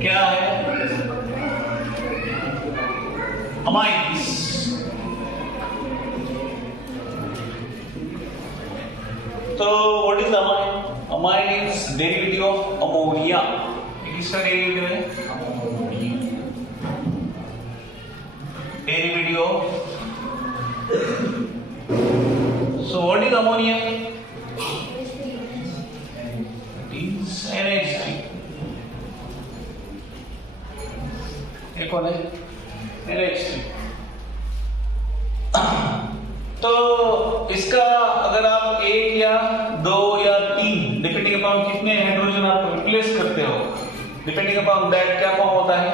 क्या है? अमाइन्स। तो what is amine? Amine is derivative of ammonia. किसका डेरिवेटिव है? Derivative of. So what is ammonia? Is NH3। ये कौन है? NH3। तो इसका अगर आप एक या दो या तीन डिपेंडिंग अपॉन कितने हाइड्रोजन आप रिप्लेस करते हो, डिपेंडिंग अपॉन दैट क्या फॉर्म होता है?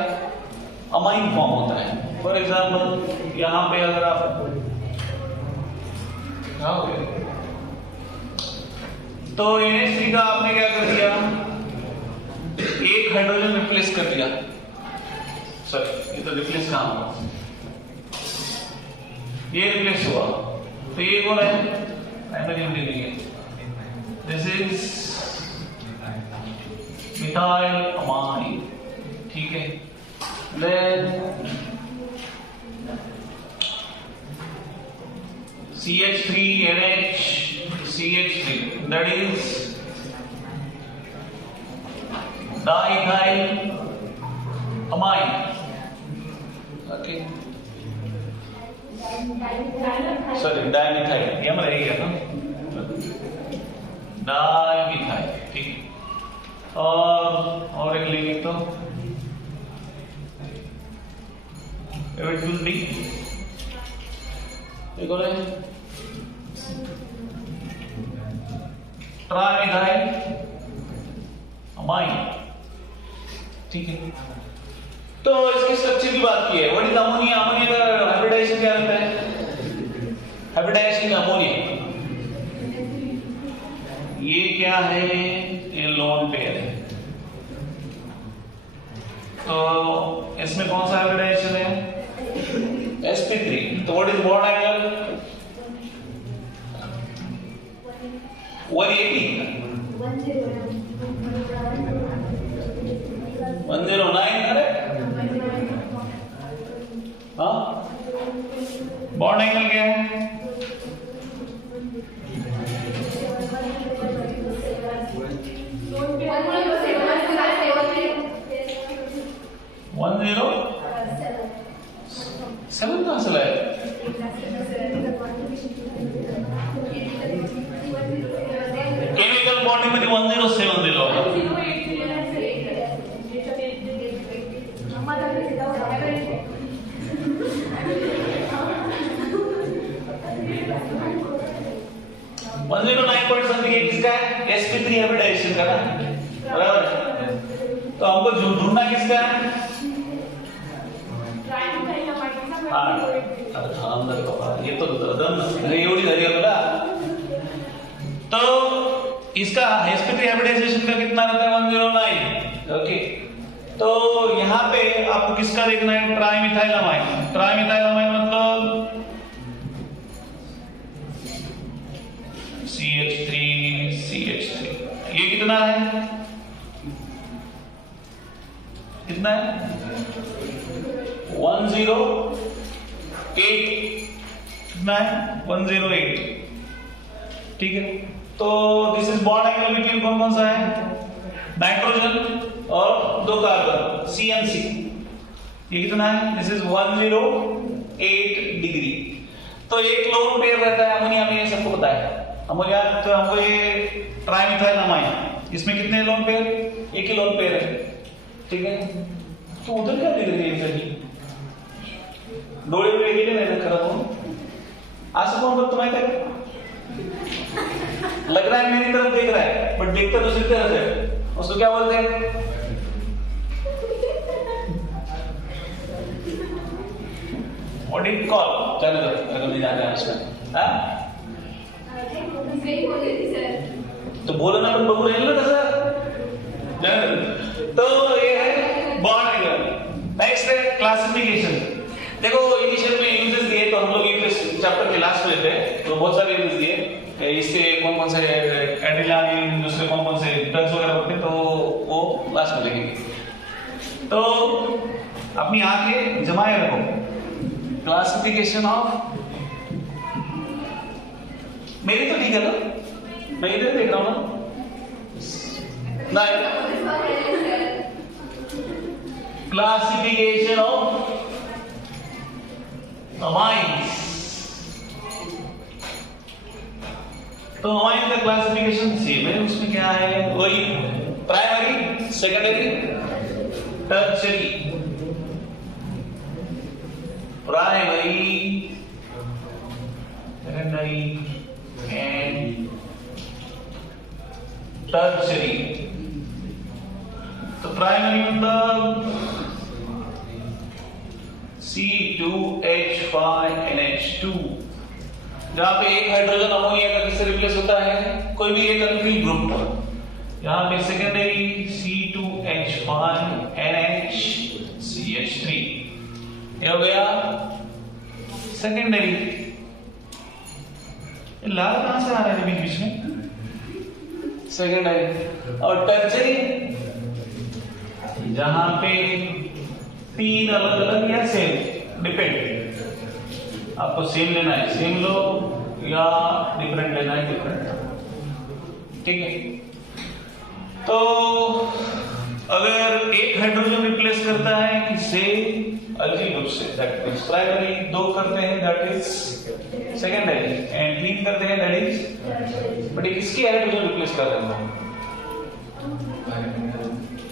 अमाइन फॉर्म होता है। फॉर एग्जाम्पल यहां पे अगर आप तो NH3 का आपने क्या कर दिया? एक हाइड्रोजन रिप्लेस कर दिया। सॉरी, ये तो रिप्लेस कहां हुआ? ये रिप्लेस हुआ, तो ये कौन है? Primary ingredient. This is methyl amine. ठीक है, then CH3NH CH3, that is diethyl amine. Okay, sorry, dimethyl, ये हमारा रहेगा ना, डाइमिथाइल। ठीक, और एक लेंगे तो it will be, ये कौन है? Trimethyl amine. ठीक है, तो इसके स्ट्रक्चर की बात की है। What is ammonia? अमोनिया का हाइब्रिडाइजेशन क्या होता है? हाइब्रिडाइजेशन अमोनिया, ये क्या है? ये लोन पेयर है। तो इसमें कौन सा हाइब्रिडाइजेशन है? sp3। तो व्हाट इज बॉन्ड एंगल? 180, 109। अरे हाँ, बॉन्ड एंगल क्या है? 107 कहां से लाए? केमिकल बॉन्डिंग मध्ये 107 दिलं होतं। किसका है? sp3 हाइब्रिडाइजेशन का ना, बराबर। तो हमको ढूंढना किसका है? ये तो एवढी झाली आपला। तो इसका sp3 हाइब्रिडाइजेशन का कितना रहता है? 109। ओके, तो यहाँ पे आपको किसका देखना है? Trimethyl amine. ट्राइमिथाइल अमाइन मतलब CH3 ये कितना है? कितना है? 108। कितना है? 108। ठीक है, तो this is bond angle between कौन कौन सा है? नाइट्रोजन और दो कार्बन CN6। ये कितना है? This is 108 degree. तो एक लोन पेयर रहता है अमोनिया में, ये सबको पता है। अमोनिया तो हमको ये ट्राइमिथाइल अमाइन, इसमें कितने लोन पेयर? एक ही लोन पेयर है। ठीक है, तो उधर क्या देख रही है? डोळे पे गेले नाही खरं म्हणून असं कोण बघतो माहिती है? लग रहा है मेरी तरफ देख रहा है बट देखता दूसरी तरफ है। उसको क्या बोलते हैं? What it call? चलो अगर नहीं जाना है उसमें। हाँ, तो बोलो ना, पण बघू राहिलं ना तसं। तो ये है बॉन्ड एंगल। नेक्स्ट है क्लासिफिकेशन। देखो इनिशियल में यूजेस दिए तो हम लोग इंग्लिश चैप्टर के लास्ट में थे, तो बहुत सारे यूजेस दिए। इससे कौन कौन से एड्रेनालिन, दूसरे कौन कौन से ड्रग्स वगैरह होते हैं, तो वो लास्ट में देखेंगे। तो अपनी आंखें जमाए रखो। क्लासिफिकेशन ऑफ, मेरी तो ठीक है ना, मैं इधर देख रहा हूँ ना। Classification of amines. तो अमाइन का क्लासिफिकेशन सेम है, उसमें क्या है, वही primary, secondary, tertiary. Primary, secondary and tertiary. तो प्राइमरी मतलब C2H5NH2, जहां पे एक हाइड्रोजन अमोनिया का किससे रिप्लेस होता है, कोई भी एक अल्किल ग्रुप। यहां पे सेकेंडरी C2H5NH3, ये हो गया सेकेंडरी। लाल कहां से आ रहा है बीच बीच में, सेकेंडरी। और टर्शियरी जहां पे तीन अलग अलग या सेम, डिपेंड, आपको सेम लेना है सेम लो, या डिफरेंट लेना है डिफरेंट, ठीक है। तो अगर एक हाइड्रोजन रिप्लेस करता है किससे, अल्किल ग्रुप से, दैट इज प्राइमरी। दो करते हैं दैट इज सेकेंडरी, एंड तीन करते हैं दैट इज, बट किसके हाइड्रोजन रिप्लेस कर रहे हैं,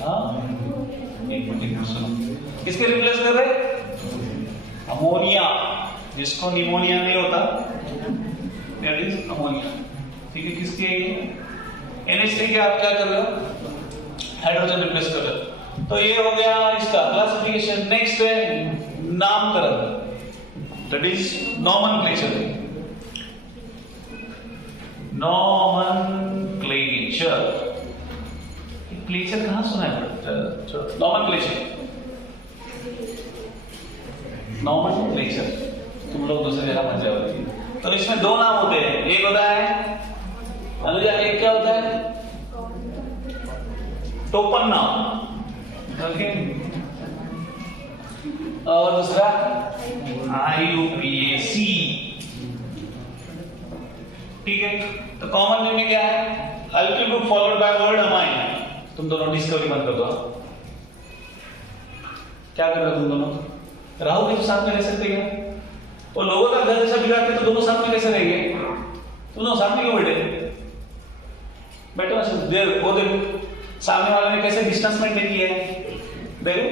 हाँ एक मिनट सुनो, किसके रिप्लेस कर रहे हैं, अमोनिया, जिसको निमोनिया नहीं होता, दैट इज अमोनिया, ठीक है। किसके NH3 के आप क्या कर रहे हो, हाइड्रोजन रिप्लेस कर रहे हो। तो ये हो गया इसका क्लासिफिकेशन। नेक्स्ट है नामकरण, that is nomenclature. Nomenclature, clature कहां सुना है, नॉमेनक्लेचर, नॉमेनक्लेचर, तुम लोग दूसरी जगह मत जाओ। तो इसमें दो नाम होते हैं, एक होता है अनुजा, एक क्या होता है, टोपन नाम, ओके, और दूसरा IUPAC, ठीक है। तो कॉमन नेम में क्या है, alkyl group followed by word amine. तुम दोनों डिस्कवरी मत कर दो, क्या कर रहे हो तुम दोनों, राहुल के साथ में रह सकते क्या, वो लोगों का घर जैसा बिगाड़ते तो दोनों साथ में कैसे रहेंगे, तुम दोनों साथ में क्यों बैठे, बैठो ना, देर वो देखो सामने वाले ने कैसे डिस्टेंस मेंटेन किया है, देखो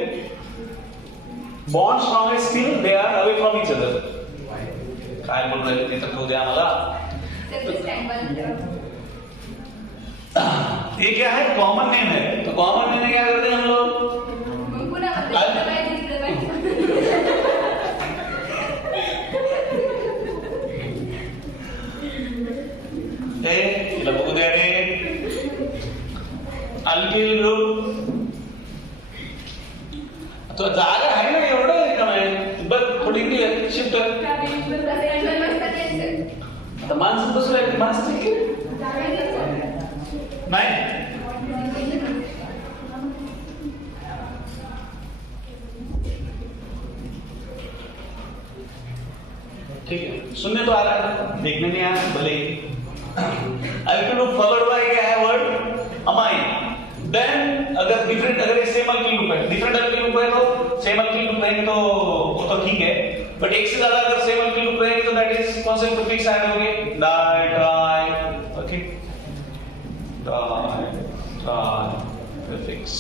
बॉन्ड स्ट्रॉन्ग है, still they are away from each other. काय बोल रहे थे तक हो गया मला। ये क्या है, कॉमन नेम है। तो कॉमन नेम में क्या करते हैं हम लोग, अल्किल ग्रुप, तो जागा आहे ना एवढं रिकाम आहे, बघ थोडी शिफ्ट आता माणसं बसू लागली, माणसं नाही, ठीक है, सुनने तो आ रहा है, देखने नहीं आ रहा भले ही। अल्किल ग्रुप फॉलोड बाय क्या है, वर्ड अमाइन। देन अगर डिफरेंट, अगर ये सेम अल्किल ग्रुप है, डिफरेंट अल्किल ग्रुप है तो सेम अल्किल ग्रुप रहेंगे तो वो तो ठीक है, बट एक से ज्यादा अगर सेम अल्किल ग्रुप रहेंगे तो दैट इज कौन से प्रीफिक्स ऐड होंगे, di, tri, okay, di, tri prefix,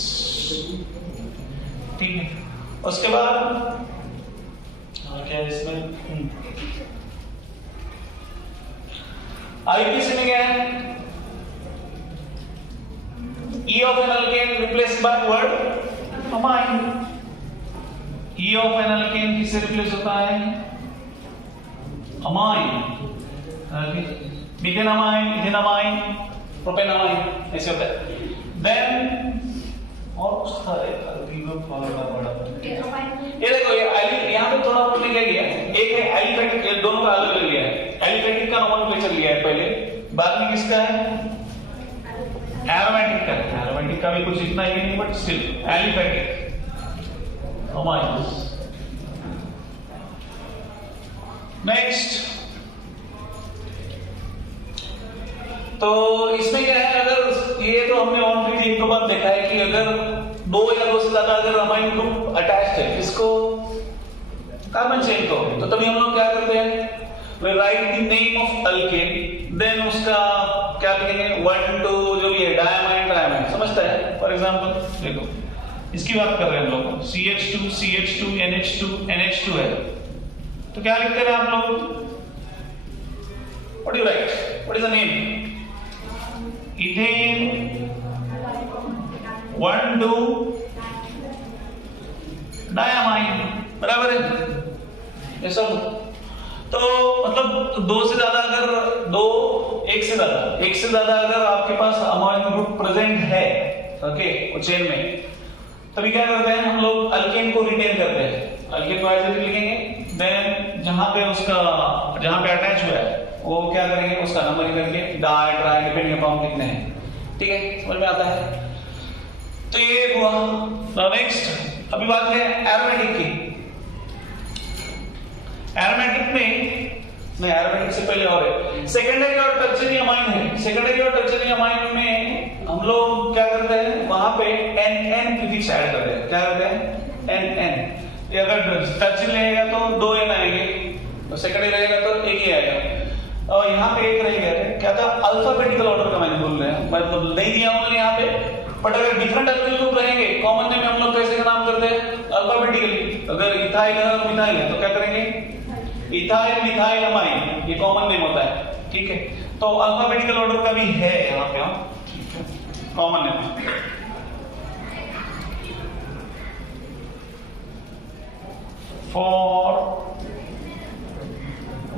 ठीक है। उसके बाद क्या है इसमें, IUPAC में क्या है, E of an alkane replaced by word amine। E of an alkane किससे रिप्लेस होता है, अमाइन, मिथेनामाइन, इथेनामाइन, प्रोपेनामाइन, ऐसे होता है। देन और कुछ था, ये देखो ये यहाँ पे थोड़ा उन्होंने क्या किया, एक है एलिफेटिक, दोनों का अलग लिया है, एलिफेटिक का नॉमेनक्लेचर लिया है पहले, बाद में किसका है? एरोमेटिक का है। एरोमेटिक का भी कुछ इतना ही नहीं, but still aliphatic amines. Next, तो इसमें क्या है, अगर ये तो हमने ऑलरेडी एक दो बार देखा है कि अगर दो या दो से ज्यादा अगर अमाइन ग्रुप अटैच्ड है किसको, कार्बन चेन को, तो तभी हम लोग क्या करते हैं, we write the name of alkane, then उसका क्या लिखेंगे, 1 2 जो भी है डायमाइन, समझता है। फॉर एग्जांपल देखो, इसकी बात कर रहे हैं हम लोग, CH2 CH2 NH2 NH2 है, तो क्या लिखते हैं आप लोग, what do you right, what is the name, ethane 1 2 diamine, बराबर है ये सब। तो मतलब दो से ज्यादा अगर एक से ज्यादा अगर आपके पास अमाइन ग्रुप प्रेजेंट है, ओके, चेन में, तभी क्या करते हैं हम लोग, अल्केन को रिटेन करते हैं। अल्केन को ऐसे लिखेंगे, देन जहां पे अटैच हुआ है वो क्या करेंगे, उसका नंबरिंग करके डाई ट्राई डिपेंडिंग अपॉन कितने हैं, ठीक है, समझ में आता है। तो ये हुआ। नेक्स्ट, अभी बात है एरोमेटिक की। एरोमेटिक से पहले और है सेकेंडरी और टर्शियरी अमाइन है। सेकेंडरी और टर्शियरी अमाइन में हम लोग क्या करते हैं, वहां पे NN प्रीफिक्स ऐड करते हैं। क्या करते हैं, NN। ये अगर टर्शियरी रहेगा तो 2 N आएंगे, तो सेकेंडरी रहेगा तो एक ही आएगा, और यहाँ पे एक रहेगा, क्या था, अल्फाबेटिकल ऑर्डर का मैंने बोल रहे हैं, मतलब नहीं दिया उन्होंने यहाँ पे, बट अगर डिफरेंट अल्किल ग्रुप रहेंगे, कॉमन नेम हम लोग कैसे का नाम करते हैं, अल्फाबेटिकली। अगर इथाइल है और मिथाइल है तो क्या करेंगे, इथाइल मिथाइल अमाइन, ये कॉमन नेम होता है, ठीक है। तो अल्फाबेटिकल ऑर्डर का भी है यहाँ पे, ठीक है, common name. For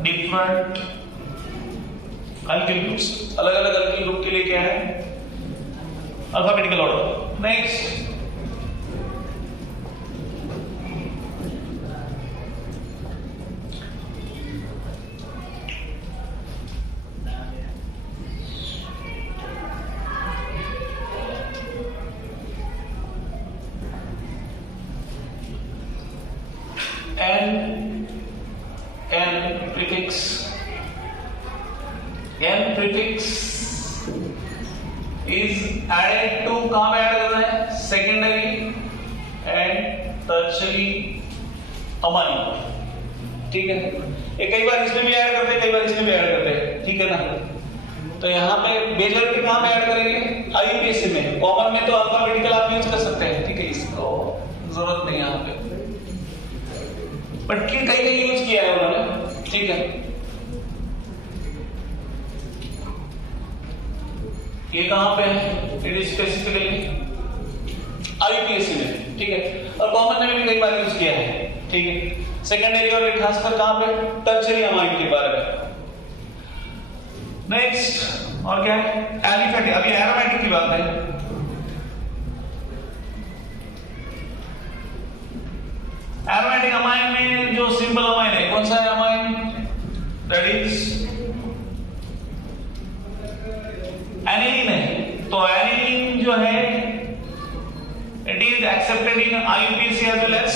different alkyl groups, अलग अलग अल्किल ग्रुप के लिए क्या है, alphabetical order. Next, N prefix is added to, कहां पे ऐड करना है, सेकेंडरी एंड टर्शियरी अमाइन, ठीक है। ये कई बार इसमें भी ऐड करते हैं, कई बार इसमें भी ऐड करते हैं, ठीक है ना। तो यहाँ पे बेजर पे कहां पे ऐड करेंगे, IUPAC में। कॉमन में तो अल्फाबेटिकल आप यूज कर सकते हैं, ठीक है, इसको जरूरत नहीं यहाँ पे, बट कई यूज किया है उन्होंने, ठीक है। ये कहां पे है, इट इज स्पेसिफिकली IUPAC में, ठीक है, और कॉमन में भी कई बार यूज किया है, ठीक है। सेकेंडरी और खासकर कहां पे, टर्शियरी अमाइन के बारे में। नेक्स्ट, और क्या है, एलिफेटिक। अभी एरोमेटिक की बात है। एरोमेटिक अमाइन में जो सिंपल अमाइन है, कौन सा है अमाइन, दैट इज एनिलीन है। तो एनिलीन जो है, it is accepted in IUPAC as well as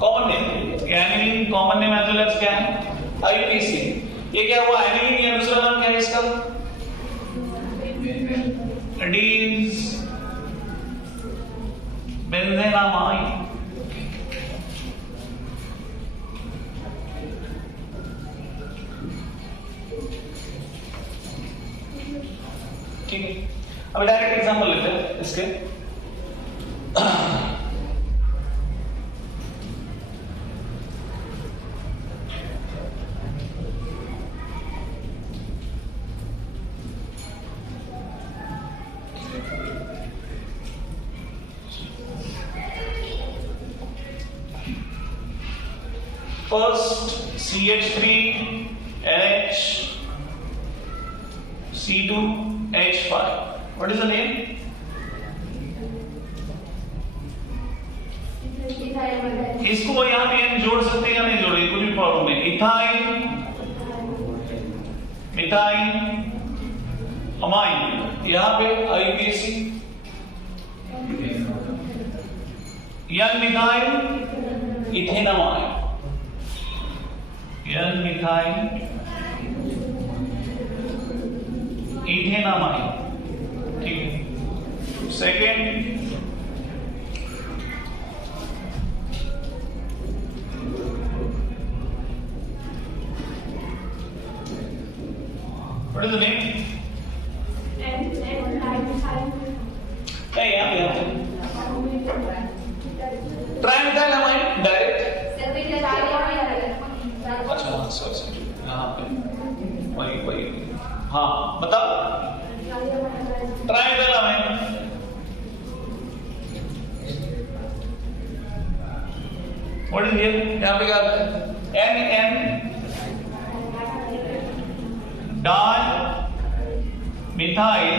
common name. Aniline common name as well as क्या है, IUPAC। ये क्या हुआ, एनिलीन, या दूसरा नाम क्या है इसका, इट इज बेंजेनामाइन, ठीक है। अब डायरेक्ट एग्जांपल लेते हैं इसके। First CH3 NH C2H5. What is the name? इसको यहाँ पे हम जोड़ सकते हैं या नहीं जोड़े, कुछ भी प्रॉब्लम नहीं। इथाइल मिथाइल अमाइन, यहां पे IUPAC, N methyl ethanamine, N methyl ethanamine, ठीक है। Second what is the name? Trimethyl amine direct, अच्छा सॉरी यहाँ पे वही हाँ बताओ। Trimethyl amine what is here, यहाँ पे क्या आता है? NN डाई मिथाइल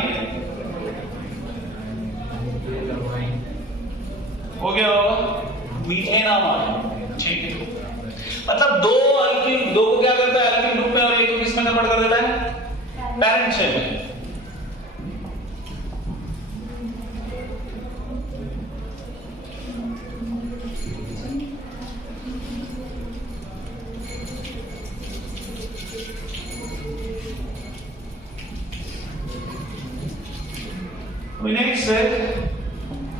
हो गया होगा मीथेनामाइन, ठीक है। मतलब दो अल्किल, दो को क्या करता है अल्किल ग्रुप में और एक को किस में कन्वर्ट कर देता है? पैरेंट चेन में। नेक्स्ट है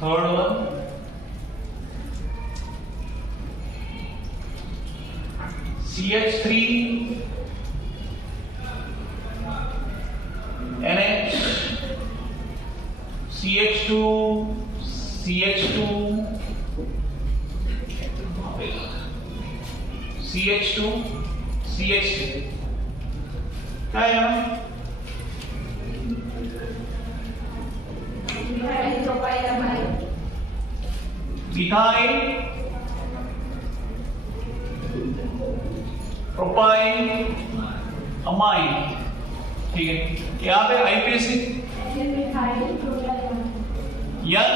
third one, CH3 NH CH2 CH2 CH2 CH3 क्या है यहाँ? मिथाइल प्रोपाइल अमाइन, ठीक है। यहाँ पे IUPAC N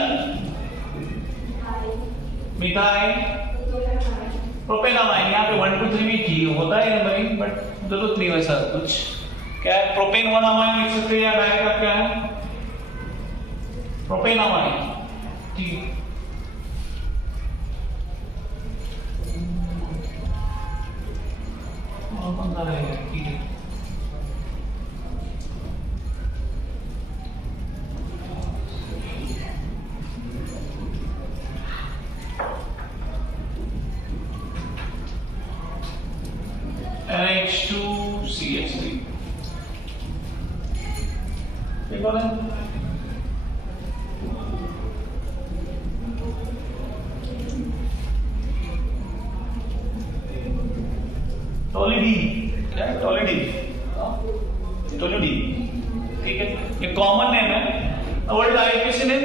मिथाइल प्रोपेनामाइन, यहाँ पे 1 2 3 भी ठीक होता है नंबरिंग, बट जरूरत नहीं वैसा कुछ। क्या है? प्रोपेन 1 अमाइन लिख सकते हैं या डायरेक्ट क्या है? प्रोपेनामाइन, ठीक है। और कौन सा रहेगा? ठीक है। NH2CH3 ये कौन है? टोलिडी, क्या है? टोलिडी, ठीक है। ये कॉमन नेम है। What is IUPAC name?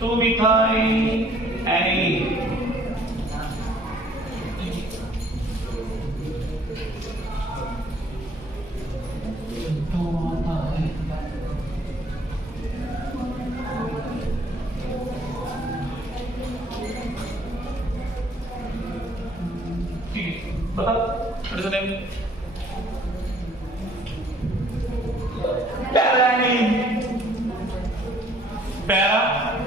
2-methyl aniline, बताओ what is the name? Para-aniline, para-aniline,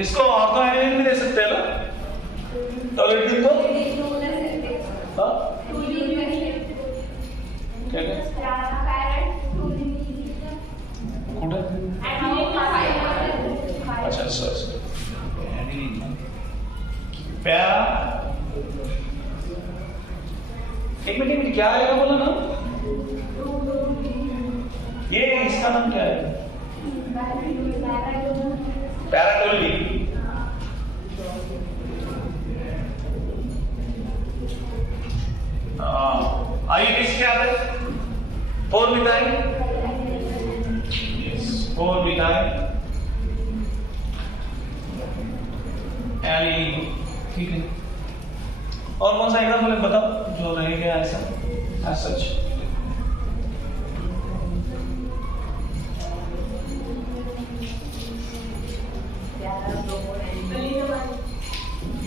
इसको ऑर्थो-एनिलीन भी दे सकते हैं ना? टोलिडी को हाँ क्या क्या अच्छा सर पैरा, एक मिनट क्या आएगा बोला ना? ये इसका नाम क्या है? पैराटोलिन, IUPAC क्या आता है? 4-methyl, 4-methyl एलिलीन, ठीक है। और कौन सा एग्जाम्पल बताओ जो रहेगा ऐसा एज सच?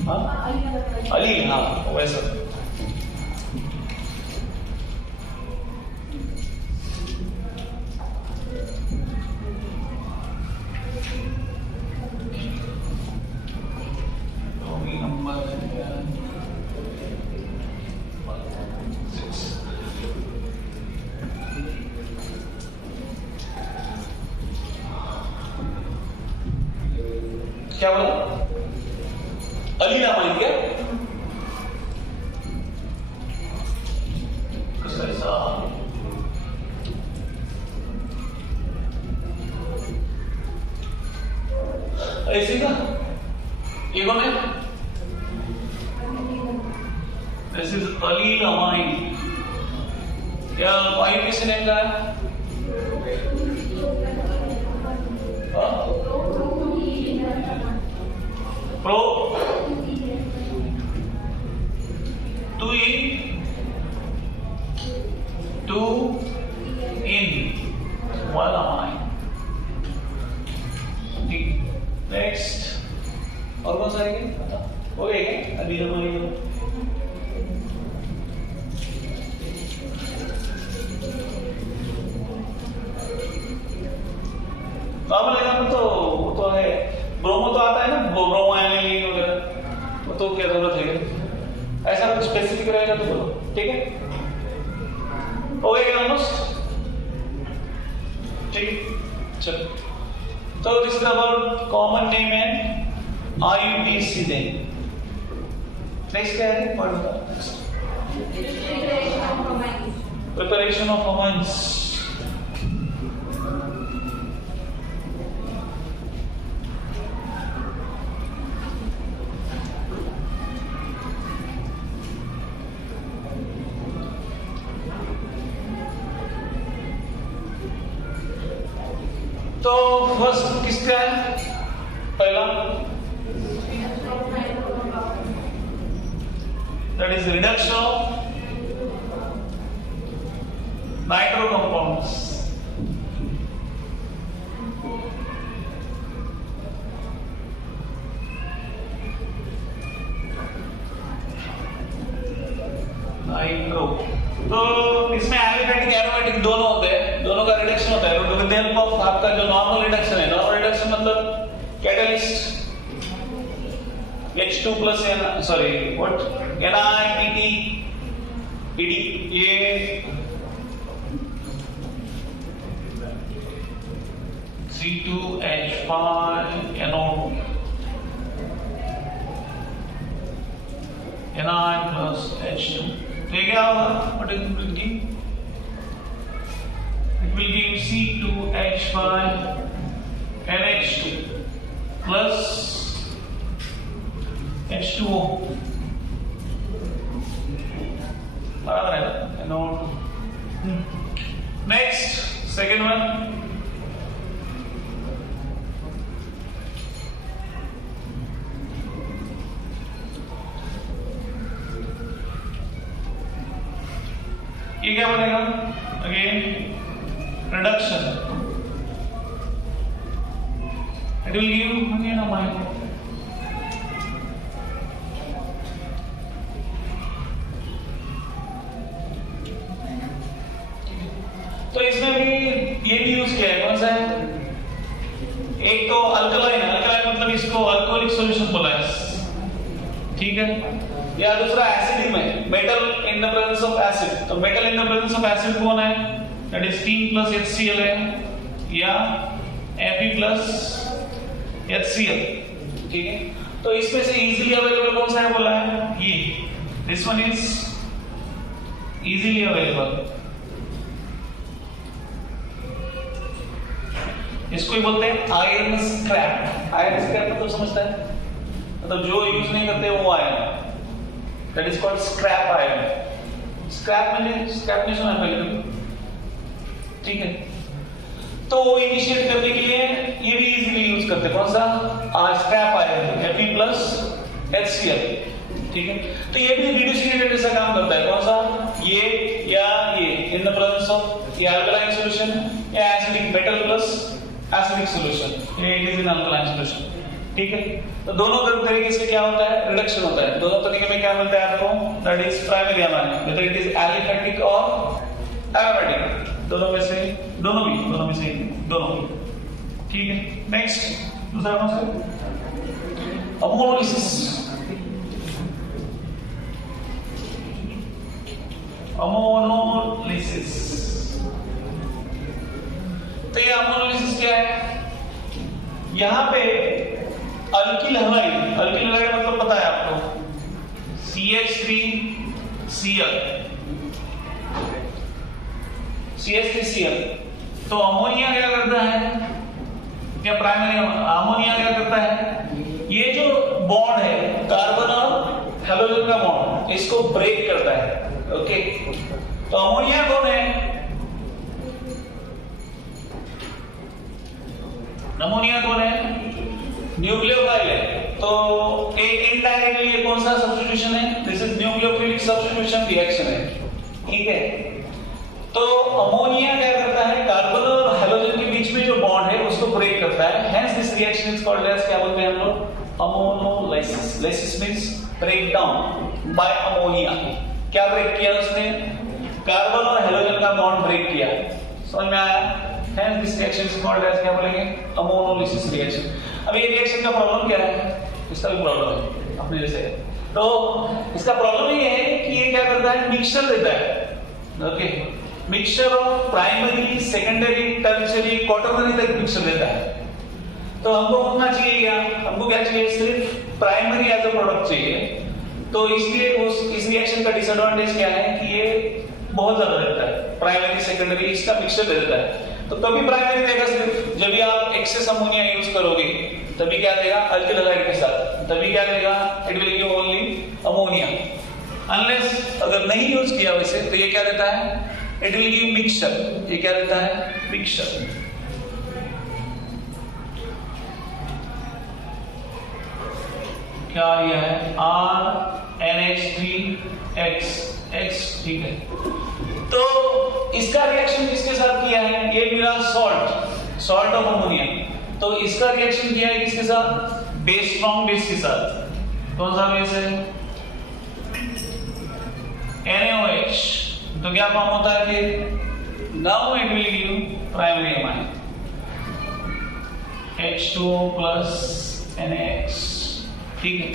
हाँ अलीन, हाँ वैसा क्या बोला? अलीनामाइन क्या? कैसा? ऐसे का ये कौन है? दिस इज अलीनामाइन। क्या अल्काइन किस नेम का है? प्रो टू इन वन अमाइन। नेक्स्ट और कौन सा है? हो गया क्या? अभी नॉर्मल एग्जाम्पल तो वो तो है, ब्रोमो तो आता है ना, ब्रोमो एनिलीन वगैरह, वो तो क्या जरूरत है? ऐसा कुछ स्पेसिफिक रहेगा तो बोलो, ठीक है? हो गया ऑलमोस्ट, ठीक। चलो, तो this is about common name and IUPAC दें। नेक्स्ट क्या है? Preparation of amines. तो फर्स्ट किसका है? पहला that is reduction of nitro compounds. Nitro, तो इसमें एलिफेटिक एरोमेटिक दोनों होते हैं, दोनों का रिडक्शन होता है विद द हेल्प ऑफ आपका जो नॉर्मल रिडक्शन है। नॉर्मल रिडक्शन मतलब catalyst H2 plus sorry what NiPD ये C2H5 NO Ni plus H2, तो ये क्या होगा? What it will give? It will give C2H5 NH2 plus H2O, बराबर है NO2। नेक्स्ट सेकेंड वन, ये क्या बनेगा? Again reduction, it will give again amine. तो इसमें भी ये भी यूज किया है, कौन सा है? एक तो अल्कलाइन, अल्कलाइन मतलब इसको अल्कोहलिक सॉल्यूशन बोला है, ठीक है? या दूसरा एसिडिक में, metal in the presence of acid. तो metal in the presence of acid कौन है? That is tin plus HCl है, या Fe प्लस HCl, ठीक है? तो इसमें से इजीली अवेलेबल कौन सा है बोला है? ये, this one is easily available. इसको ही बोलते हैं आयरन स्क्रैप। आयरन स्क्रैप मतलब समझता है, मतलब जो यूज नहीं करते वो iron, that is called scrap iron. Scrap मैंने स्क्रैप नहीं सुना पहले कभी, ठीक है? तो इनिशिएट करने के लिए ये भी इजीली यूज करते हैं, कौन सा? Scrap iron, Fe plus HCl, ठीक है? तो ये भी रिड्यूसिंग एजेंट जैसा काम करता है, कौन सा? ये या ये इन द प्रेजेंस ऑफ ये अल्कलाइन सॉल्यूशन या acidic metal plus acidic solution, ये it is in alkaline solution, ठीक है? तो दोनों तरीके से क्या होता है? रिडक्शन होता है। दोनों तरीके में क्या मिलता है आपको? That is primary amine, whether it is aliphatic और एरोमेटिक, दोनों में से दोनों में से दोनों, ठीक है? नेक्स्ट दूसरा कौन सा? अमोनोलिसिस। अमोनोलिसिस, तो ये अमोनोलिसिस क्या है? यहां पे अल्किल हैलाइड मतलब पता है आपको, CH3Cl, CH3Cl। तो अमोनिया क्या करता है, क्या प्राइमरी अमोनिया क्या करता है, ये जो बॉन्ड है कार्बन और हेलोजन का बॉन्ड, इसको ब्रेक करता है। ओके, तो अमोनिया कौन है, अमोनिया कौन है, न्यूक्लियोफाइल है। तो इनडायरेक्टली ये कौन सा सब्स्टिट्यूशन है, this is nucleophilic substitution reaction है। ठीक है, तो अमोनिया क्या करता है, कार्बन और हेलोजन के बीच में जो बॉन्ड है उसको ब्रेक करता है। Hence this reaction is called as, क्या बोलते हैं हम लोग, ammonolysis. Lysis means break down by ammonia. क्या ब्रेक किया उसने, कार्बन और हेलोजन का बॉन्ड ब्रेक किया। समझ में आया, hence this reaction is called as, क्या बोलेंगे, अमोनोलाइसिस रिएक्शन। अब ये रिएक्शन का प्रॉब्लम क्या है, इसका भी प्रॉब्लम है अपने जैसे। तो इसका प्रॉब्लम ये है कि ये क्या करता है, मिक्सचर देता है। Okay, mixture of primary, secondary, tertiary, quaternary तक मिक्सचर देता है। तो हमको होना चाहिए क्या, हमको क्या चाहिए, सिर्फ प्राइमरी एज अ प्रोडक्ट चाहिए। तो इसलिए इस रिएक्शन का डिसएडवांटेज क्या है कि ये बहुत ज्यादा देता है, प्राइमरी सेकेंडरी इसका मिक्सचर दे देता है। तो कभी प्राइमरी देगा सिर्फ जब भी आप एक्सेस अमोनिया यूज करोगे, तभी क्या देगा, अल्किल हैलाइड के साथ, तभी क्या देगा, it will give only ammonia. Unless अगर नहीं यूज किया वैसे तो ये क्या देता है, इट विल गिव मिक्सचर। ये क्या देता है, मिक्सचर। क्या ये है, RNH3X, ठीक है। तो इसका रिएक्शन किसके साथ किया है, ये मिला सॉल्ट ऑफ अमोनिया। तो इसका रिएक्शन किया है किसके साथ, बेस, स्ट्रॉन्ग बेस के साथ। कौन सा बेस है, NaOH। तो क्या फॉर्म होता है फिर, now it will give primary amine, H2O plus NaX। ठीक है,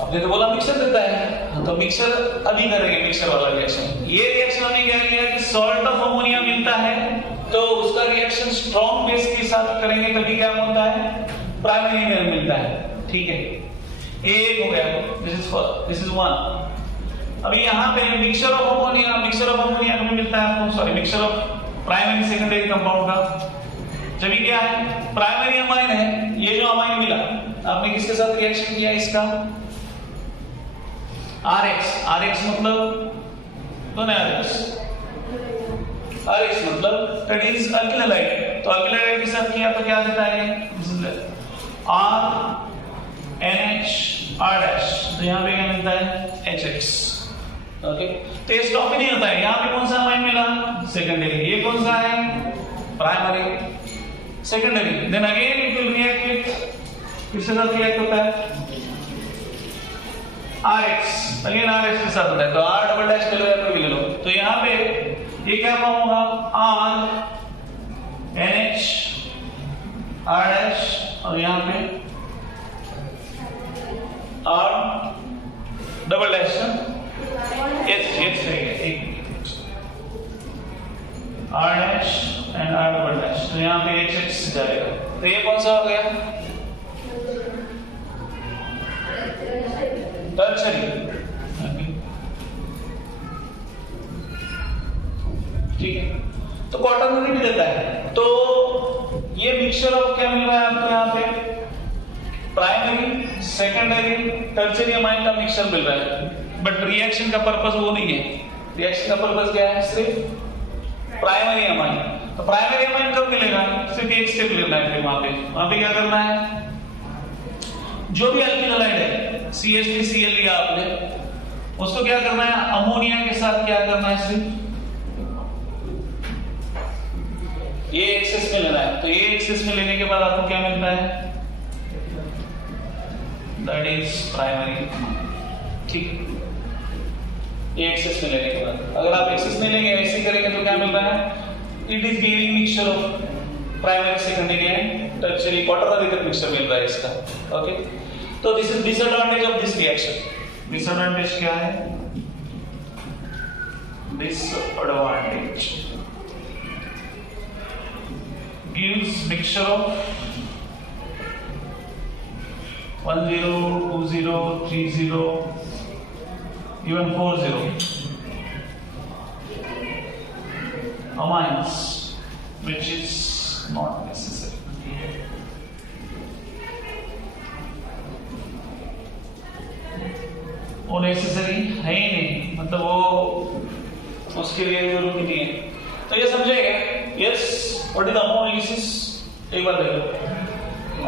आपने तो बोला मिक्सचर देता है, तो मिक्सचर अभी करेंगे, मिक्सचर वाला रिएक्शन। ये रिएक्शन हमने क्या किया कि सॉल्ट ऑफ अमोनिया मिलता है, तो उसका रिएक्शन स्ट्रॉन्ग बेस के साथ करेंगे, तभी क्या होता है, प्राइमरी में मिलता है। ठीक है, एक हो गया, दिस इज वन। अभी यहाँ पे मिक्सचर ऑफ अमोनिया में मिलता है आपको, sorry, mixture of primary secondary compound का। जब क्या है, प्राइमरी अमाइन है, ये जो अमाइन मिला आपने किसके साथ रिएक्शन किया, इसका RX मतलब कौन है, RX मतलब दैट इज अल्किल हैलाइड। तो अल्किल हैलाइड के साथ किया तो क्या देता है, RNH R'। तो यहाँ पे क्या मिलता है, HX। ओके, तो ये स्टॉप ही नहीं होता है, यहाँ पे कौन सा अमाइन मिला, सेकेंडरी। ये कौन सा है, primary, secondary. Then again it will react with, किसके साथ रिएक्ट होता है, RX, अगेन RX के साथ होता है। तो R डबल डैश ले लो या कोई भी ले लो। तो यहाँ पे ये क्या फॉर्म होगा, RNH R' और यहाँ पे R double dash, H RH and R double dash. तो यहाँ पे HX जाएगा। तो ये कौन सा हो गया, टर्शरी। ठीक है, तो क्वाटरनरी भी देता है। तो ये मिक्सचर ऑफ क्या मिल रहा है आपको, यहाँ पे प्राइमरी, सेकेंडरी, टर्शरी अमाइन का मिक्सचर मिल रहा है। बट रिएक्शन का पर्पस वो नहीं है, रिएक्शन का पर्पस क्या है, सिर्फ प्राइमरी अमाइन। तो प्राइमरी अमाइन कब मिलेगा, सिर्फ एक स्टेप लेना है। फिर वहां पे क्या करना है, जो भी अल्किल हैलाइड है, CH3Cl लिया आपने, उसको क्या करना है, अमोनिया के साथ क्या करना है, सिर्फ ये एक्सेस में लेना है। तो ये एक्सेस में लेने के बाद आपको क्या मिलता है, दैट इज प्राइमरी। ठीक, ये एक्सेस में लेने के बाद, अगर आप एक्सेस में लेंगे, ऐसे करेंगे तो क्या मिल रहा है, it is giving mixture of primary, secondary and tertiary, quaternary तक मिक्सचर मिल रहा है इसका। ओके, तो this is disadvantage of this reaction. Disadvantage क्या है, disadvantage gives mixture of 10, 20, 30, even 40 amines, which is not necessary. वो नेसेसरी है ही नहीं, मतलब वो उसके लिए जरूरत नहीं है। तो ये समझेगा। Yes, what is ammonolysis? एक बार देखो,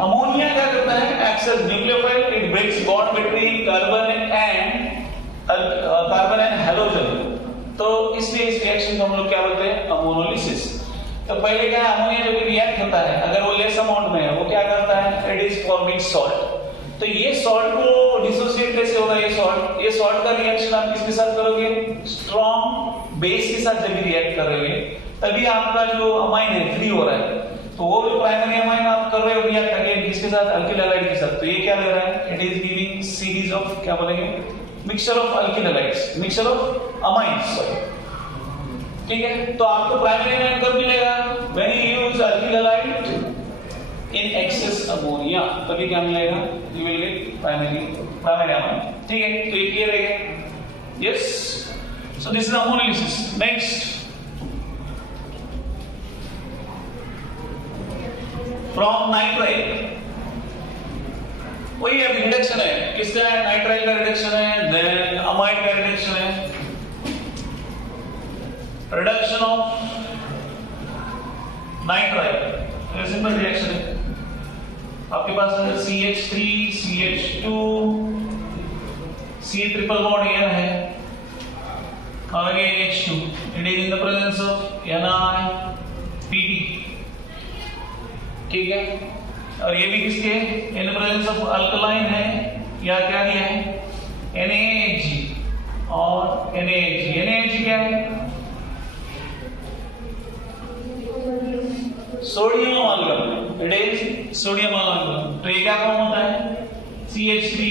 अमोनिया क्या करता है? Acts as nucleophile, it breaks bond between carbon and halogen. तो इसलिए इस रिएक्शन को हम लोग क्या बोलते हैं? अमोनोलिसिस। तो पहले क्या है, अमोनिया जब रिएक्ट होता है, अगर वो लेस अमाउंट में है, वो क्या करता है? It is forming salt. तो ये सॉल्ट को डिसोसिएट कैसे होगा? ये सॉल्ट का रिएक्शन आप किसके साथ करोगे? स्ट्रॉन्ग बेस के साथ जब रिएक्ट करोगे तभी आपका जो अमाइन है फ्री हो रहा है। तो वो जो प्राइमरी अमाइन आप कर रहे हो रिएक्ट अगेन किसके साथ? अल्किल हैलाइड के साथ। तो ये क्या दे रहा है? It is giving series of, क्या बोलेंगे, mixture of alkyl halides, mixture of amines. ठीक है, तो आपको प्राइमरी अमाइन कब मिलेगा? When you use alkyl halide in excess ammonia, तभी क्या मिलेगा? You will get primary amine. ठीक है, तो ये क्लियर है? Yes. So this is ammonolysis. Next, from nitrile, वही अब रिडक्शन है। किसका है? नाइट्राइल का रिडक्शन है, देन अमाइड का रिडक्शन है। Reduction of nitrile simple reaction है। आपके पास है CH3, CH2, C triple bond N है और आगे H2। It is in the presence of NiPd। ठीक है, और ये भी किसके? इन द प्रेजेंस ऑफ अल्कलाइन है, या क्या दिया है? NaHg और NaHg। NaHg क्या है? सोडियम अमालगम। It is sodium अमालगम। तो ये क्या फॉर्म होता है? CH3,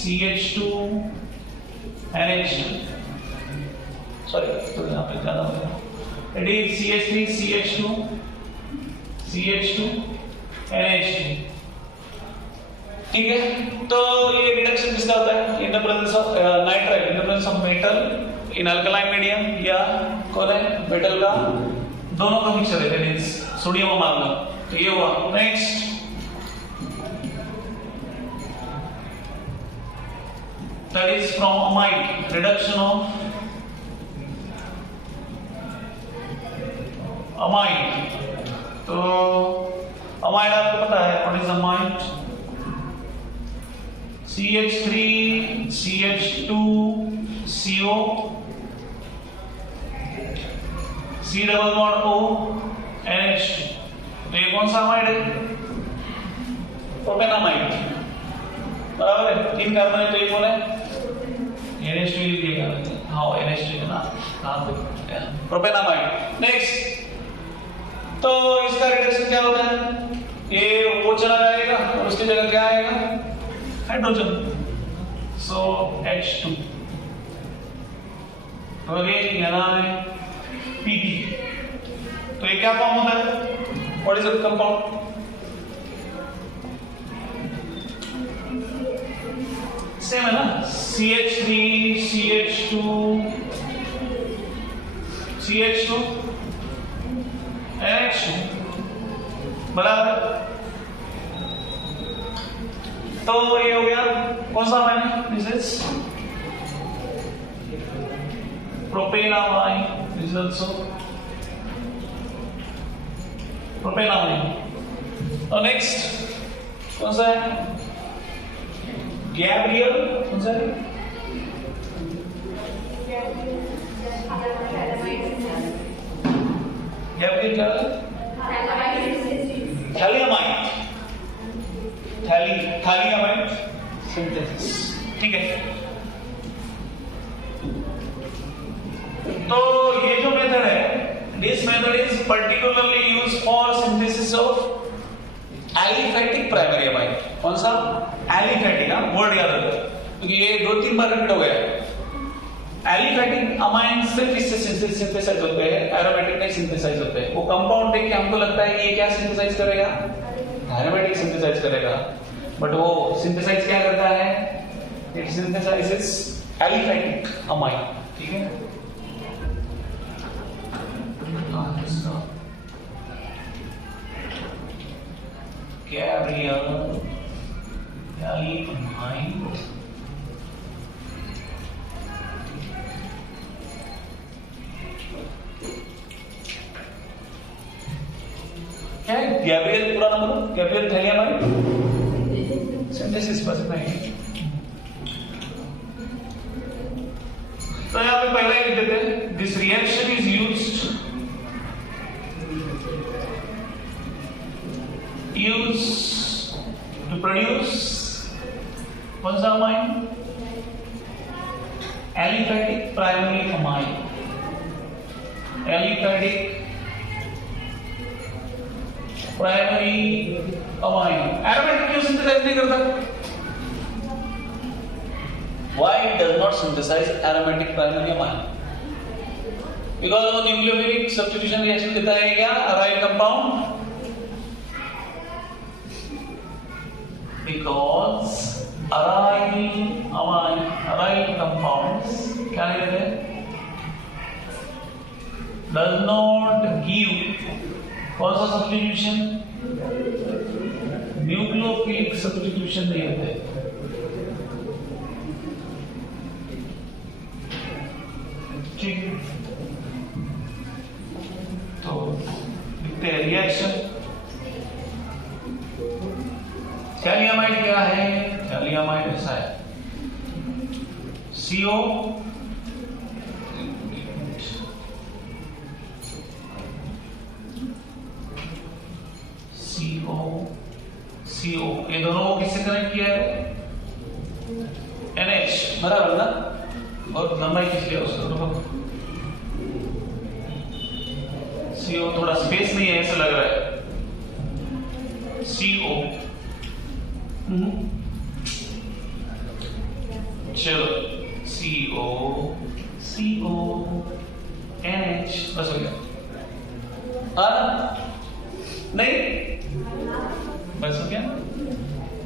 CH2, NH2। सॉरी, तो यहाँ पे ज्यादा हो गया। It is CH3, CH2, CH2, NH2। ठीक है, तो ये रिडक्शन किसका होता है? इन the presence of nitrile, in the presence of metal in alkaline medium, या कौन है? मेटल का दोनों का मिक्सचर है, दैट इज सोडियम अमालगम। तो ये हुआ। Next, that is from amide, reduction of amide. तो अमाइड आपको पता है, what is amide? CH3, CH2, CO, C double bond O, NH2। तो ये कौन सा अमाइड है? प्रोपेनामाइड। बराबर है, 3 कार्बन है, तो ये कौन है? NH2 लिखिएगा। हाँ, NH2 है ना, कहाँ पे? प्रोपेनामाइड। नेक्स्ट, तो इसका रिडक्शन क्या होता है? ये वो चला जाएगा और उसकी जगह क्या आएगा? हाइड्रोजन। सो H2 तो अगेन NiPd। तो ये क्या फॉर्म होता है? What is it compound? Same है ना, CH3, CH2, CH2, NH2। बराबर। तो ये हो गया कौन सा amine? This is propanamine. This is also propanamine. और नेक्स्ट कौन सा है? गैब्रियल। कौन सा है? गैब्रियल क्या है? थैलियमाइड। थैलियमाइड सिंथेसिस। ठीक है, तो ये जो मेथड है, this method is particularly used for synthesis of aliphatic primary amine. कौन सा? एलिफैटिक। वर्ड याद रखो क्योंकि ये 2-3 बार रिपीट हो गया है। एलिफैटिक अमाइन सिर्फ इससे सिंथेसाइज होते हैं, एरोमेटिक नहीं सिंथेसाइज होते हैं। वो कंपाउंड देख के हमको लगता है कि ये क्या सिंथेसाइज करेगा? एरोमेटिक सिंथेसाइज करेगा, बट वो सिंथेसाइज क्या करता है? इट सिंथेसाइजेस एलिफेटिक अमाइन, ठीक है। Carrier amine क्या है? गैब्रियल पूरा नाम बोलो, गैब्रियल थैलियामाइड सिंथेसिस बस नहीं। तो यहाँ पे पहले ही लिख देते हैं, this reaction is used to produce what's the amine? Aliphatic primary amine. Aliphatic primary amine. Aromatic क्यों synthesize नहीं करता? Why it does not synthesize aromatic primary amine? Because वो nucleophilic substitution reaction देता है क्या? Aryl compound. Because aryl compounds क्या कहते हैं? Does not give कौन सा substitution? Nucleophilic substitution नहीं होते। ठीक, तो लिखते हैं रिएक्शन। थैलियामाइड क्या है? थैलियामाइड ऐसा है, CO ये दोनों को किससे कनेक्ट किया है? NH, बराबर ना? बहुत लंबाई किस लिए उसको CO थोड़ा स्पेस नहीं है ऐसा लग रहा है। CO चलो CO NH बस हो गया। नहीं बस हो गया।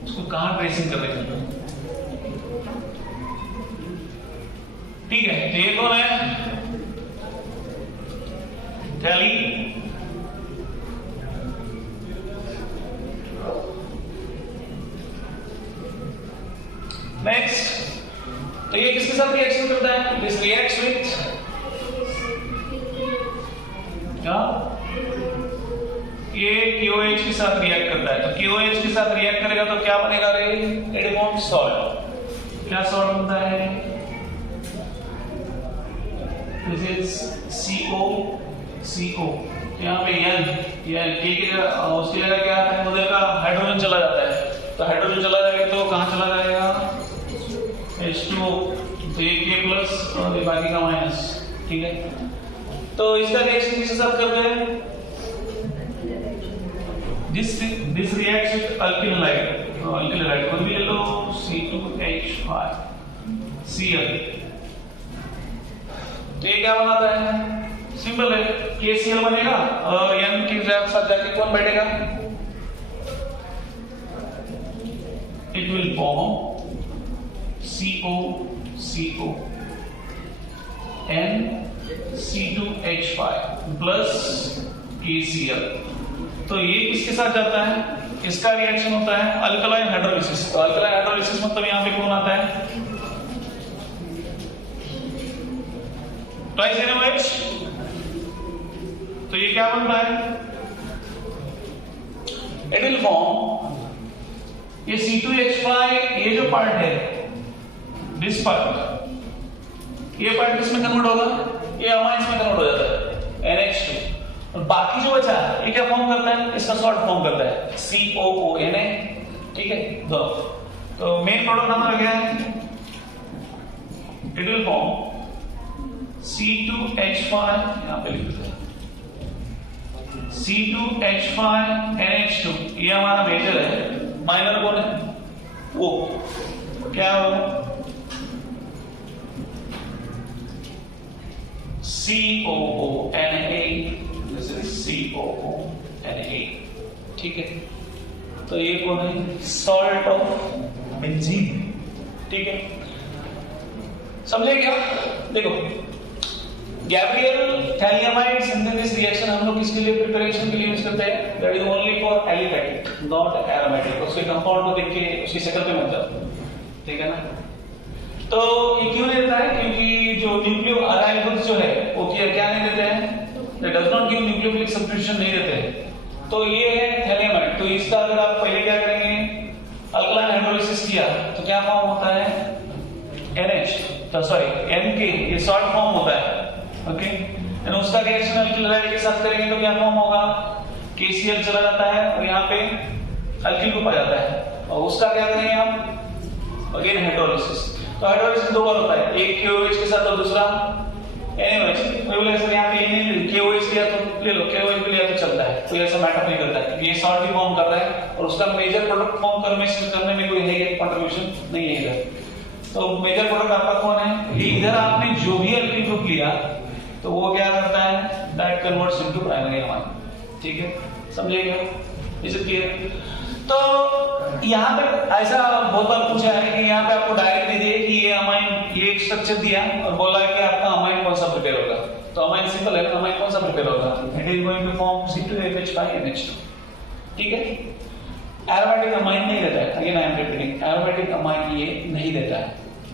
उसको कहां ट्रेसिंग कर रहे हैं? ठीक है, ये कौन है? थैली नेक्स्ट। तो ये किसके साथ रिएक्शन करता है? दिस रिएक्ट्स विथ क्या? ये KOH के साथ रिएक्ट करता है। तो KOH के साथ रिएक्ट करेगा तो क्या बनेगा रे? It forms salt. क्या सॉल्ट बनता है? दिस इज CO यहाँ पे N के उसकी जगह क्या आता है? उधर का हाइड्रोजन चला जाता है। तो हाइड्रोजन चला जाएगा तो कहां चला जाएगा? H2O, तो ये K प्लस और ये बाकी का माइनस, ठीक है। तो इसका रिएक्शन किसके साथ कर रहे हैं? This reacts with alkylate को भी ले लो, C2H5 Cl। तो ये क्या बनाता है? सिंपल है, KCl बनेगा और N के साथ जाके कौन बैठेगा? It will form CO N C2H5 plus KCl। तो ये किसके साथ जाता है? इसका रिएक्शन होता है अल्कलाइन हाइड्रोलिसिस। तो अल्कलाइन हाइड्रोलिसिस मतलब यहां पे कौन आता है? Twice NaOH। तो ये क्या बनता है? इट विल फॉर्म ये C2H5, ये जो पार्ट है, दिस पार्ट, ये पार्ट किसमें कन्वर्ट होगा? ये अमाइंस में कन्वर्ट हो जाता है, NH2। और बाकी जो बचा है ये क्या फॉर्म करता है? इसका सॉल्ट फॉर्म करता है, COONA, ठीक है। तो मेन प्रोडक्ट हमारा क्या है? इट विल फॉर्म C2H5, यहां पे लिख देते हैं C2H5NH2। ये हमारा मेजर है, माइनर कौन है? वो क्या हो? COONA, this is COONA, ठीक है। तो ये कौन है? Salt of benzene. ठीक है, समझे क्या? देखो, गैब्रियल थैलियमाइड सिंथेसिस रिएक्शन हम लोग किसके लिए, प्रिपरेशन के लिए यूज करते हैं? That is only for aliphatic, not aromatic. उसके कंपाउंड को देख के उसकी शक्ल पे मत जाओ, ठीक है ना? तो ये क्यों नहीं देता है? क्योंकि जो न्यूक्लियो अराइल ग्रुप्स जो है वो क्या नहीं देते हैं? It does not give nucleophilic substitution, नहीं देते हैं। तो ये है थैलियमाइड। तो इसका अगर आप पहले क्या करेंगे, अल्कलाइन हाइड्रोलिसिस किया तो क्या फॉर्म होता है? NH, तो सॉरी NK, ये शॉर्ट फॉर्म होता है। ओके, एंड उसका रिएक्शन अल्किल के साथ करेंगे तो क्या फॉर्म होगा? KCl चला जाता है और यहाँ पे अल्किल ग्रुप आ जाता है, और उसका क्या करेंगे हम? Again hydrolysis. तो हाइड्रोलिसिस दो बार होता है, एक KOH के साथ और दूसरा NaOH। कोई बोले सर यहाँ पे KOH लिया तो ले लो, KOH भी लिया तो चलता है, कोई ऐसा मैटर नहीं करता है। ये सॉल्ट भी फॉर्म कर रहा है और उसका मेजर प्रोडक्ट फॉर्म करने में कोई है कंट्रीब्यूशन नहीं है इधर। तो मेजर प्रोडक्ट आपका कौन है? ये इधर आपने जो भी अल्किल ग्रुप लिया तो वो क्या करता है? That converts into primary amine. ठीक है, समझिएगा? Is it clear? तो यहाँ पे ऐसा बहुत बार पूछा है कि यहाँ पे आपको डायरेक्ट दे दिए कि ये अमाइन, ये एक स्ट्रक्चर दिया और बोला है कि आपका अमाइन कौन सा प्रिपेयर होगा। तो अमाइन सिंपल है, अमाइन कौन सा प्रिपेयर होगा? It is going to form C2H5NH2। ठीक है, एरोमेटिक अमाइन नहीं देता है। Again I am repeating, aromatic amine ये नहीं देता है।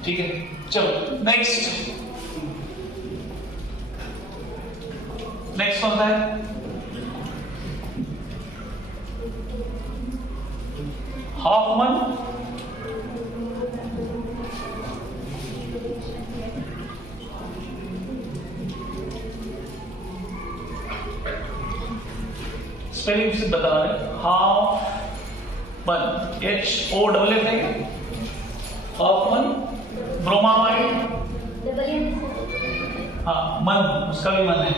ठीक है, चलो नेक्स्ट कौन सा है? हॉफमन स्पेलिंग से बता रहे हैं। हॉफमन, HOFF है क्या? हॉफमन ब्रोमामाइड, हाँ मन, उसका भी मन है।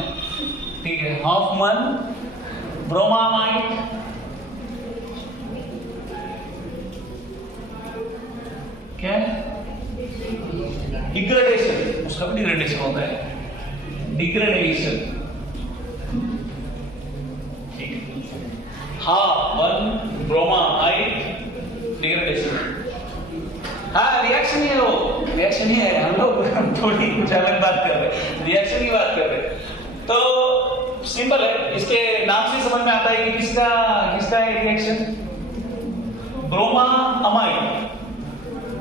ठीक है, हॉफमन ब्रोमामाइड क्या है? डिग्रेडेशन, उसका भी डिग्रेडेशन होता है, डिग्रेडेशन। ठीक है, हाँ, वन ब्रोमामाइड डिग्रेडेशन। हाँ, रिएक्शन ही है वो, रिएक्शन ही है। हम लोग थोड़ी कुछ अलग बात कर रहे हैं, रिएक्शन की बात कर रहे हैं। तो सिंपल है, इसके नाम से समझ में आता है कि किसका है रिएक्शन? ब्रोमा अमाइड,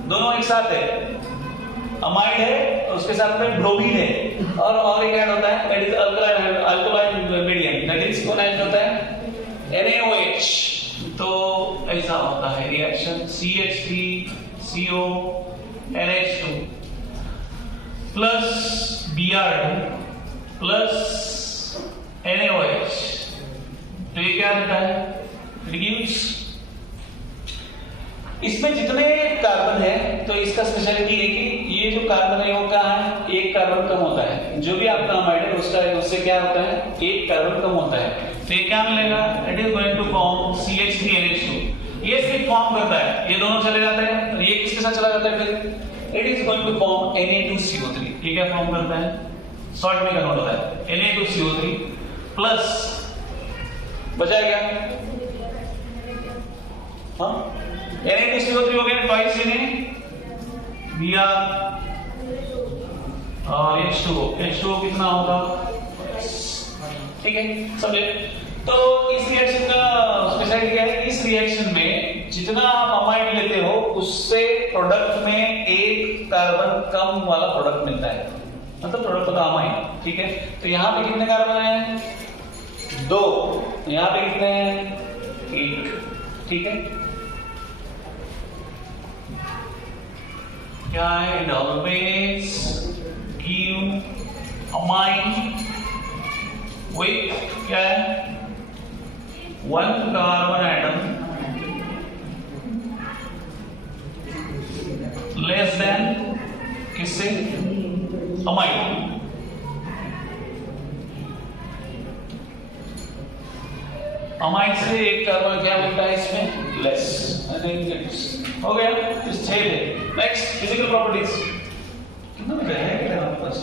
दोनों एक साथ है। अमाइड है और उसके साथ में ब्रोमीन है, और एक ऐड होता है, that is alkaline medium, that is कौन ऐड होता है? NaOH। तो ऐसा होता है reaction CH3CO NH2 plus Br2 plus NaOH। तो ये क्या देता है? इट गिव्स, इसमें जितने कार्बन है तो इसका स्पेशलिटी है कि ये जो कार्बन है वो क्या है? एक कार्बन कम होता है। जो भी आपका अमाइड है उससे क्या होता है? एक कार्बन कम होता है। तो ये क्या मिलेगा? It is going to form CH3NH2। ये सिर्फ फॉर्म करता है, ये दोनों चले जाते हैं और ये किसके साथ चला जाता है फिर? It is going to form Na2CO3। ये क्या फॉर्म करता है? सॉल्ट में कन्वर्ट होता है, Na2CO3 प्लस बचा क्या? हाँ, Na2CO3 हो गया, ट्वाइस Br और H2O कितना होगा? ठीक है, समझे? तो इस रिएक्शन का स्पेशलिटी क्या है? इस रिएक्शन में जितना आप अमाइड लेते हो उससे प्रोडक्ट में एक कार्बन कम वाला प्रोडक्ट मिलता है, मतलब प्रोडक्ट होता है अमाइड। ठीक है, तो यहाँ पे कितने कार्बन हैं? 2। यहाँ पे कितने हैं? 1। ठीक है, क्या है? It always give amine with क्या है? 1 कार्बन एटम लेस देन किससे? अमाइन। अमाइन से एक कार्बन क्या मिलता है इसमें? लेस। हो गया, इस 6 है। Next physical properties. कितना मिल रहा है क्या आपके पास?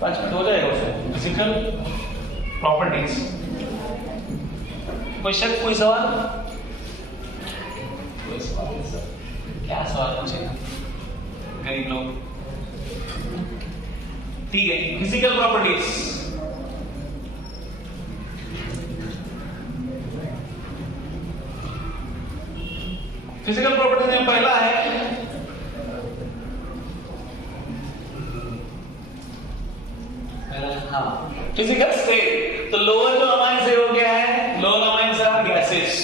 5 मिनट हो जाएगा उसमें। फिजिकल प्रॉपर्टीज, कोई शक, कोई सवाल? क्या सवाल पूछेगा गरीब लोग। ठीक है, फिजिकल प्रॉपर्टीज। फिजिकल प्रॉपर्टी में पहला है फिजिकल स्टेट। तो लोअर जो अमाइंस है वो क्या है? Lower amines are gases.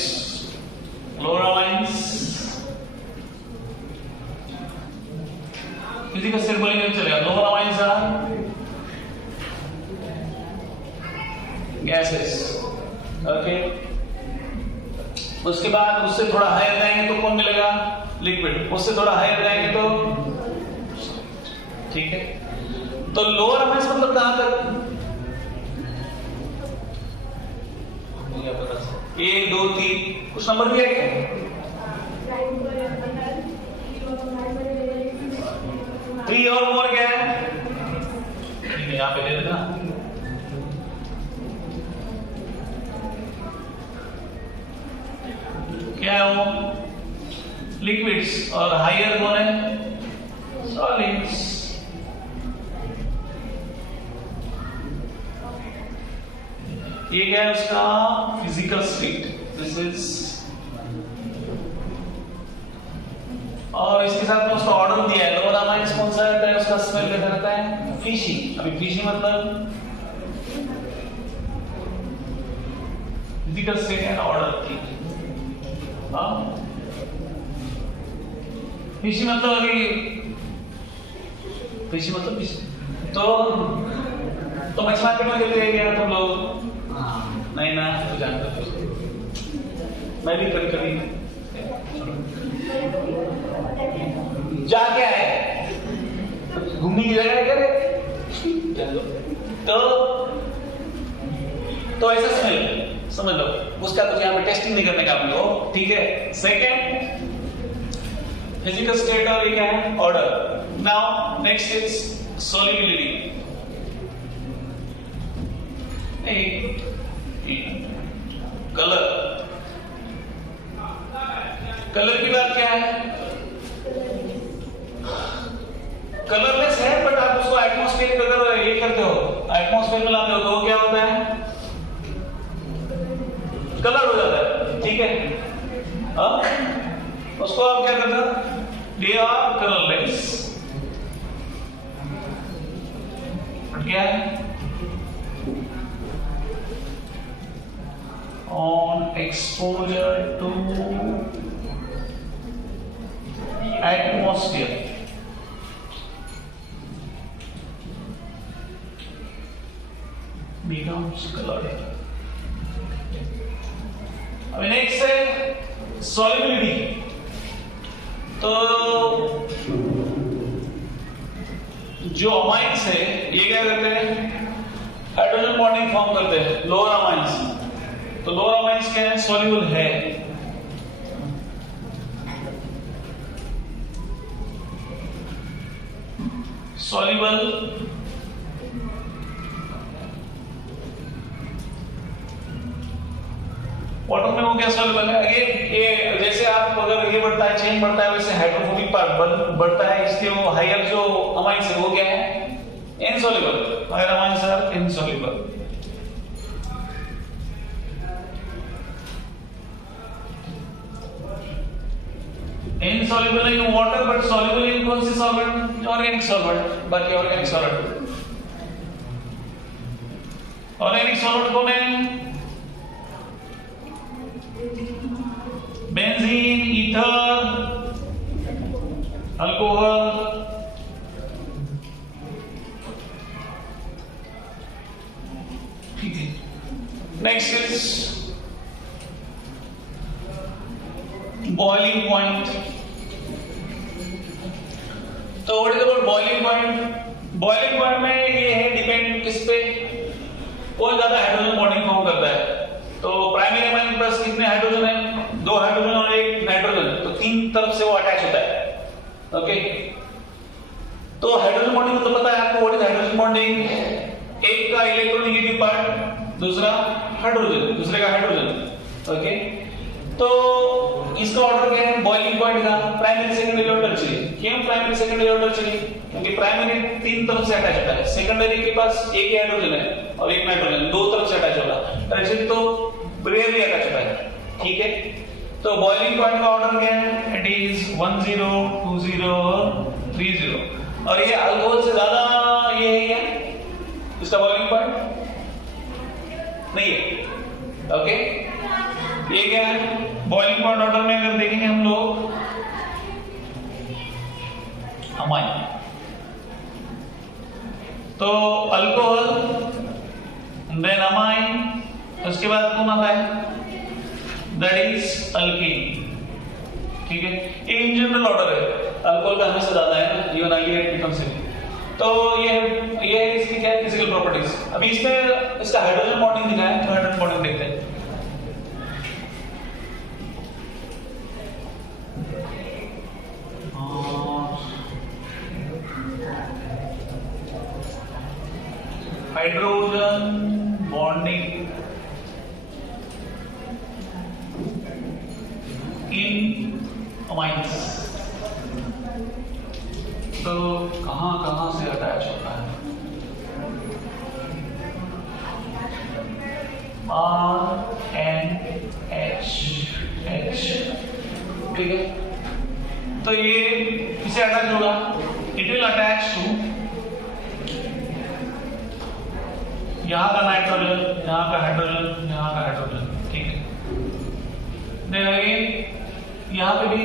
Lower amines physical state बोलेंगे तो चलेगा। Lower amines are gases. Okay, उसके बाद उससे थोड़ा हायर जाएंगे तो कौन मिलेगा? लिक्विड। उससे थोड़ा हायर जाएंगे तो ठीक है। तो लोअर अमाइंस मतलब कहां तक? 1 2 3 कुछ नंबर भी है क्या? 3 और मोर क्या है? ठीक है, यहां पे दे देना। क्या है वो? लिक्विड्स। और हायर कौन है? सॉलिड्स। ये क्या है उसका? Physical state. This is. और इसके साथ में उसका ऑर्डर दिया है। लोअर अमाइंस कौन सा रहता है? उसका स्मेल कैसा रहता है? फिशी। अभी फिशी मतलब फिजिकल स्टेट एंड ऑर्डर की। फिशी मतलब अभी फिशी मतलब फिशी। तो मछली मार्केट में कहते हैं तुम लोग? नहीं ना, तो जानते हो। मैं भी कभी कभी जा क्या है, घूमने की जगह है क्या रे? तो ऐसा स्मेल समझ लो। उसका कुछ यहाँ पे टेस्टिंग नहीं करने का आप लोग। ठीक है। सेकेंड फिजिकल स्टेट और ये क्या है? Order. Now next is solubility. Colour. Colour की बात क्या है? कलरलेस है, बट आप उसको एटमॉस्फेरिक अगर ये करते हो, एटमॉस्फेयर में लाते हो तो क्या होता है? कलर हो जाता है। ठीक है। उसको आप क्या करते हो? They are colourless. क्या है? on exposure to atmosphere becomes colored. अभी नेक्स्ट है solubility। तो जो अमाइंस है ये क्या करते हैं? हाइड्रोजन बॉन्डिंग फॉर्म करते हैं। Lower amines. तो लोअर अमाइंस क्या है? सॉल्युबल है। सॉल्युबल वाटर में वो क्या सॉल्युबल है? अगेन ये जैसे आप अगर ये बढ़ता है, चेन बढ़ता है, वैसे हाइड्रोफोबिक पार्ट बढ़ता है। इसलिए वो हायर जो अमाइंस है वो क्या है? Insoluble. Higher amines are insoluble. Insoluble in water, but soluble in कौन सी solvent? Organic solvent। बाकी organic solvent। Organic solvent कौन है? Benzene, ether, alcohol. ठीक है। Next is boiling point. तो what is about boiling point? Boiling point में ये है, डिपेंड किस पे? कौन ज्यादा हाइड्रोजन बॉन्डिंग फॉर्म करता है। तो प्राइमरी अमाइन के पास कितने हाइड्रोजन है? 2 हाइड्रोजन और 1 नाइट्रोजन। तो 3 तरफ से वो अटैच होता है। ओके। तो हाइड्रोजन बॉन्डिंग तो पता है आपको, व्हाट इज हाइड्रोजन बॉन्डिंग? एक का इलेक्ट्रोनेगेटिव पार्ट, दूसरा हाइड्रोजन, दूसरे का हाइड्रोजन। ओके। तो इसका ऑर्डर क्या है बॉइलिंग पॉइंट का प्राइमरी सेकेंडरी ऑर्डर चाहिए। क्यों प्राइमरी सेकेंडरी ऑर्डर चाहिए? क्योंकि प्राइमरी तीन तरफ से अटैच होता है, सेकेंडरी के पास एक ही हाइड्रोजन है और एक नाइट्रोजन, दो तरफ से अटैच होगा, टर्शियरी तो रेयरली अटैच होता है। ठीक है, तो बॉइलिंग पॉइंट का ऑर्डर क्या है? इट इज 10 20 30 और ये अल्कोहल से ज्यादा ये है क्या इसका बॉइलिंग पॉइंट? नहीं है। ओके, ये क्या है बॉइलिंग पॉइंट ऑर्डर में अगर देखेंगे हम लोग अमाइन, तो अल्कोहल देन अमाइन, उसके बाद कौन आता है? That is alkyne. ठीक है, ये इन जनरल ऑर्डर है, अल्कोहल का हमेशा ज्यादा है ना, इवन अल्कीन बिकम सिंपल। तो ये है इसकी क्या है फिजिकल प्रॉपर्टीज। अभी इसमें इसका हाइड्रोजन बॉन्डिंग दिखा है, तो हाइड्रोजन बॉन्डिंग देखते हैं। हाइड्रोजन बॉन्डिंग इन अमाइंस, तो कहां से अटैच होता है? RNH। ठीक है, तो ये इसे अटैच होगा, इट विल अटैच टू यहां का नाइट्रोजन, यहां का हाइड्रोजन, यहां का हाइड्रोजन। ठीक है, देन अगेन यहां पे भी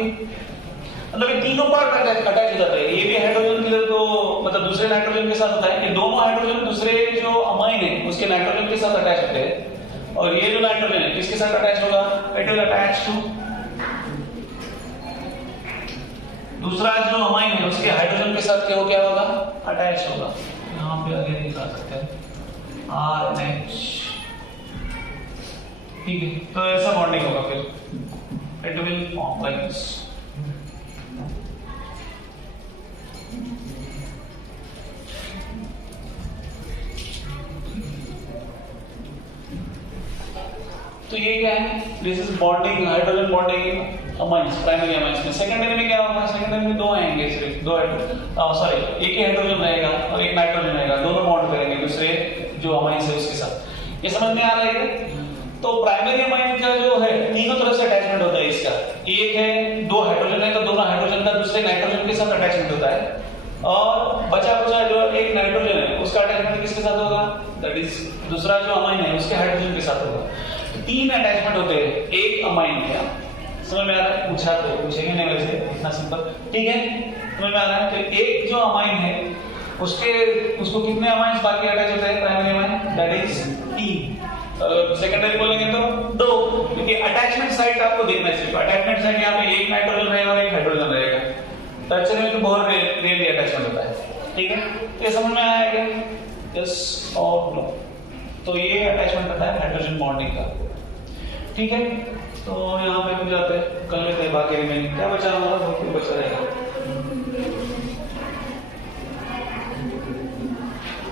मतलब ये तीनों पार्ट अटैच हो जाता है। ये भी हाइड्रोजन के लिए तो मतलब दूसरे नाइट्रोजन के साथ होता है, ये दोनों हाइड्रोजन दूसरे जो अमाइन है उसके नाइट्रोजन के साथ अटैच होते हैं, और ये जो नाइट्रोजन है किसके साथ अटैच होगा? इट विल अटैच टू दूसरा जो अमाइन है उसके हाइड्रोजन के साथ क्या होगा? अटैच होगा। यहां पे आगे दिखा सकते हैं RNH। ठीक है, तो ऐसा बॉन्डिंग होगा, फिर it will form like this. तो ये क्या है? This is bonding, hydrogen bonding amines, primary amines में। सेकेंडरी में क्या होगा? सेकेंडरी में दो आएंगे, सिर्फ दो सॉरी एक ही हाइड्रोजन रहेगा और एक नाइट्रोजन रहेगा, दोनों बॉन्ड करेंगे दूसरे जो अमाइंस है उसके साथ। ये समझ में आ रहा है? तो प्राइमरी अमाइन का जो है तीनों तरफ से अटैचमेंट होता है इसका। एक है दो हाइड्रोजन है तो दोनों हाइड्रोजन का दूसरे नाइट्रोजन के साथ अटैचमेंट होता है, और बचा कुचा जो एक नाइट्रोजन है उसका अटैचमेंट किसके साथ होगा? दैट इज दूसरा जो अमाइन है उसके हाइड्रोजन के साथ होगा। तीन अटैचमेंट होते हैं एक अमाइन के। समझ में आ रहा है? पूछा तो पूछेंगे नहीं वैसे, इतना सिंपल। ठीक है, समझ में आ रहा है? तो एक जो अमाइन है उसको कितने अमाइंस बाकी अटैच होते हैं प्राइमरी अमाइन? दैट इज तीन। सेकेंडरी बोलेंगे तो दो, क्योंकि अटैचमेंट साइट आपको देखना चाहिए। अटैचमेंट साइट यहाँ पे एक नाइट्रोजन रहेगा और एक हाइड्रोजन रहेगा। टर्शियरी में तो बहुत रेयरली अटैचमेंट होता है। ठीक है, ये समझ में आया क्या? यस और नो। तो ये अटैचमेंट होता है हाइड्रोजन बॉन्डिंग का। ठीक है, तो यहाँ पे हम जाते हैं, कल लेते हैं बाकी रिमेनिंग। क्या बचा हमारा? बचा रहेगा